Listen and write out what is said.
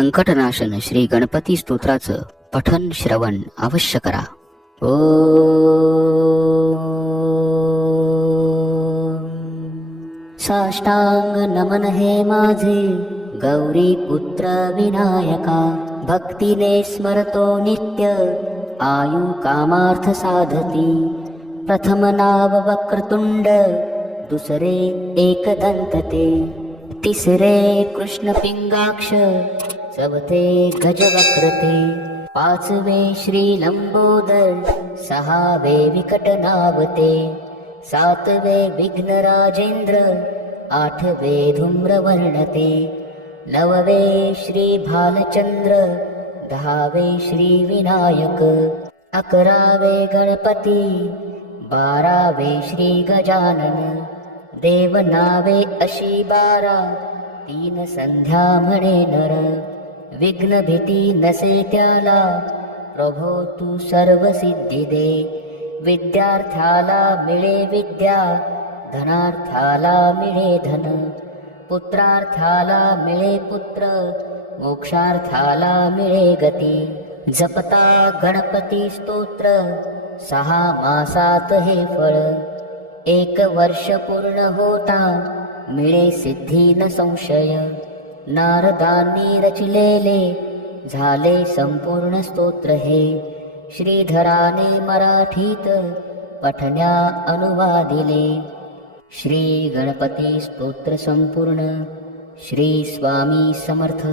संकटनाशन श्री गणपती स्तोत्राचं पठन श्रवण अवश्य करा. ओ. साष्टांग नमन हे माझे गौरी पुत्र विनायका भक्तीने स्मरतो नित्य आयु कामार्थ साधती प्रथम नाव वक्रतुंड दुसरे एकदंतते तिसरे कृष्ण पिंगाक्ष चौथे गजवक्रते पाचवे श्री लंबोदर सहावे विकट नावते सातवे विघ्न राजेंद्र आठवे धूम्रवर्णते। नववे श्री भालचंद्र दहावे श्री विनायक। अकरावे गणपती बारावे श्री गजानन। देवनावे अशी बारा तीन संध्या म्हणे नर। विघ्न भीती नसे त्याला. प्रभो तू सर्व सिद्धी दे. विद्यार्थाला मिळे विद्या धनार्थाला मिळे धन. पुत्रार्थाला मिळे पुत्र मोक्षार्थाला मिळे गती. जपता गणपती स्तोत्र सहा मासात हे फळ. एक वर्ष पूर्ण होता मिळे सिद्धी न संशय. नारदांनी रचिलेले झाले संपूर्ण स्तोत्र हे. श्रीधराने मराठीत पठण्या अनुवादिले. श्री गणपती स्तोत्र संपूर्ण. श्री स्वामी समर्थ.